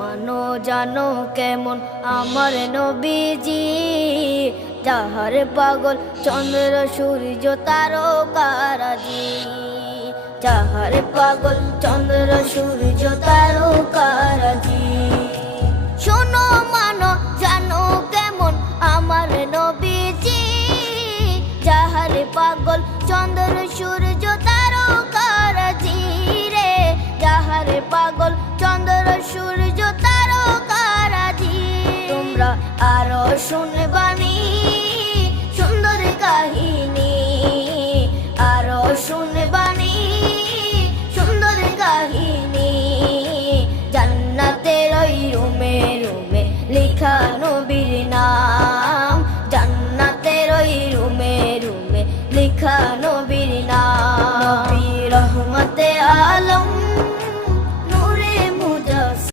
মানো জানো কেমন আমার নবীজি, যাহার পাগল চন্দ্র সূর্য তারকারাজি, যাহার পাগল চন্দ্র সূর্য তারকারাজি।